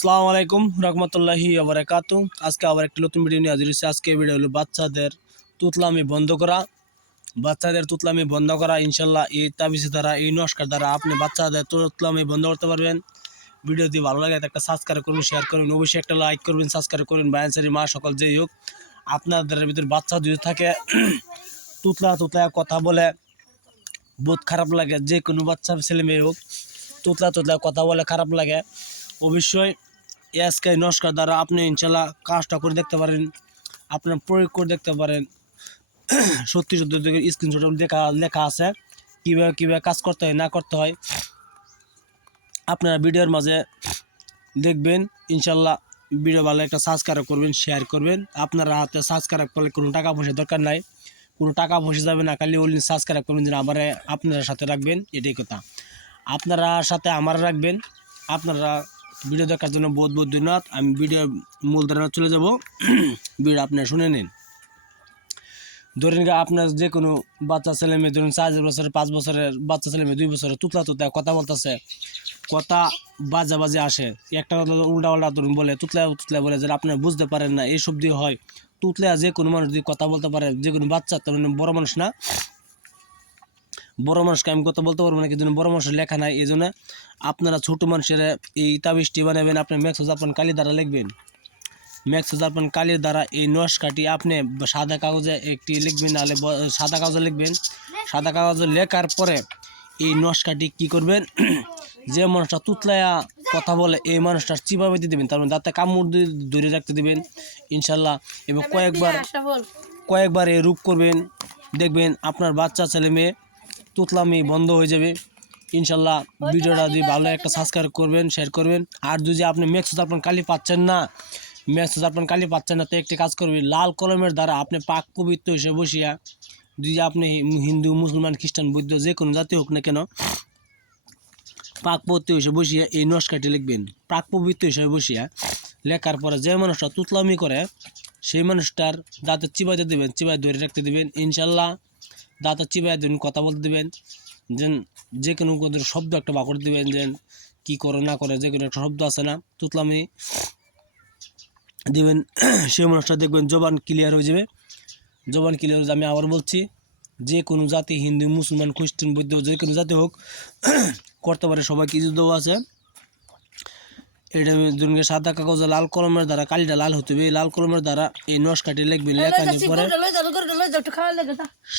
আসসালামু আলাইকুম, রহমতুল্লাহি আবরাকাতু আজকে আবার একটি নতুন ভিডিও নিয়ে হাজির হয়েছি। আজকে ভিডিও হলো বাচ্চাদের তুতলামি বন্ধ করা। বাচ্চাদের তুতলামি বন্ধ করা ইনশাল্লাহ এই তাবিজ দ্বারা, এই নমস্কার দ্বারা আপনি বাচ্চাদের তুতলামি বন্ধ করতে পারবেন। ভিডিও ভিডিওটি ভালো লাগে একটা সাবস্ক্রাইব করুন শেয়ার করুন অবশ্যই একটা লাইক করবেন সাবস্ক্রাইব করুন বায়ানসারি মা সকল যেই হোক, আপনাদের ভিতরে বাচ্চা যদি থাকে, তুতলা তুতলা কথা বলে, বহুত খারাপ লাগে, যে কোনো বাচ্চা ছেলে মেয়ে হোক, তুতলা তুতলা কথা বলে খারাপ লাগে। অবশ্যই এসকে নমস্কার দ্বারা আপনি ইনশাল্লাহ কাজটা করে দেখতে পারেন, আপনার প্রয়োগ করে দেখতে পারেন। সত্যি সত্যি স্ক্রিনশট লেখা লেখা আছে। কীভাবে কীভাবে কাজ করতে হয়, না করতে হয়, আপনারা ভিডিওর মাঝে দেখবেন। ইনশাল্লাহ ভিডিও ভালো একটা সাবস্ক্রাইব করবেন শেয়ার করবেন। আপনারা হাতে সাবস্ক্রাইব করলে কোনো টাকা পয়সা দরকার নাই। কোনো টাকা পয়সা যাবে না, খালি ওই সাবস্ক্রাইব করবেন, যেন আমার আপনারা সাথে রাখবেন, এটাই কথা। আপনারা সাথে আমার রাখবেন, আপনারা ভিডিও দেখার জন্য বহুত বহুত ধন্যবাদ। আমি ভিডিও মূল ধারণা চলে যাব। ভিডিও আপনারা শুনে নিন। ধরেন আপনার যে কোনো বাচ্চা, ছেলে মেয়ে, ধরুন চার বছরের, পাঁচ বছরের বাচ্চা, ছেলে মেয়ে, দুই বছরের, তুতলা তুতলা কথা বলতেছে, কথা বাজে বাজে আসে। একটা কথা উল্টা উল্টা ধরুন বলে, তুতলা তুতলা বলে যে আপনি বুঝতে পারেন না, এইসব দিয়ে হয়। তুতলা যে কোনো মানুষ যদি কথা বলতে পারে, যে কোনো বাচ্চা, তার মানে বড় মানুষ না বড় মানুষকে আমি কথা বলতে পারব না কিন্তু বড় মানুষের লেখা নাই এই জন্য আপনারা ছোটো মানুষের এই তাবিজটি বানাবেন। আপনি ম্যাক্স জাপান কালি দ্বারা লিখবেন। ম্যাক্স জাপান কালির দ্বারা এই নস্কাটি আপনি সাদা কাগজে একটি লিখবেন নাহলে সাদা কাগজে লিখবেন। সাদা কাগজে লেখার পরে এই নস্কাটি কি করবেন? যে মানুষটা তুতলায়া কথা বলে এই মানুষটা চিপা বেঁধে দেবেন। তার মানে দাঁতে কামড় দিয়ে ধরে রাখতে দেবেন ইনশাল্লাহ। এবং কয়েকবার কয়েকবার এই রূপ করবেন। দেখবেন আপনার বাচ্চা ছেলে মেয়ে তুতলামি বন্ধ হয়ে যাবে। ইনশাল্লাহ ভিডিওটা যদি ভালো একটা সাবস্ক্রাইব করবেন শেয়ার করবেন। আর যদি আপনি ম্যাক্স আপনার কালি পাচ্ছেন না ম্যাক্স আপনার কালি পাচ্ছেন না তো একটি কাজ করবেন লাল কলমের দ্বারা আপনি পাক পবিত্র হিসেবে বসিয়া যদি আপনি হিন্দু মুসলমান খ্রিস্টান বৌদ্ধ যে কোনো জাতি হোক না কেন পাক পবিত্র হিসেবে বসিয়া এই নস্কাটি লিখবেন। পাক পবিত্র হিসেবে বসিয়া লেখার পরে যে মানুষটা তুতলামি করে সেই মানুষটার দাঁতে চিবাইতে দেবেন চিবাই ধরে রাখতে দেবেন। ইনশাল্লাহ দাঁতে চিবাই দেবেন, কথা বলতে দেবেন, যেন যে কোনো শব্দ একটা বাকর দেবেন, যেন কি করে না করে যে কোনো একটা শব্দ আছে না, তুতলামি দেবেন, সেই মানুষটা দেখবেন জবান ক্লিয়ার হয়ে যাবে। জবান ক্লিয়ার হয়ে আমি আবার বলছি, যে কোনো জাতি হিন্দু, মুসলমান, খ্রিস্টান, বৌদ্ধ, যে কোনো জাতি হোক করতে পারে সবাই কিছু দেওয়া আছে। এটা গিয়ে সাদা কাগজে লাল কলমের দ্বারা কালিটা লাল হতে হবে। এই লাল কলমের দ্বারা এই নস্কাটি লিখবেন লেখার পরে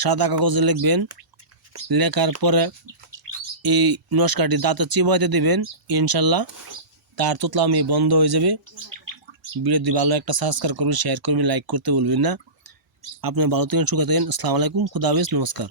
সাদা কাগজে লিখবেন লেখার পরে এই নস্কাটি দাঁতে চিবাইতে দিবেন ইনশাল্লাহ। তার তুতলামি বন্ধ হয়ে যাবে। বিরোধী ভালো একটা সাবস্ক্রাইব করবেন শেয়ার করবেন লাইক করতে বলবেন না। আপনি ভালো থাকেন সুখে থাকেন। আসসালামু আলাইকুম খুদা হাফেজ নমস্কার।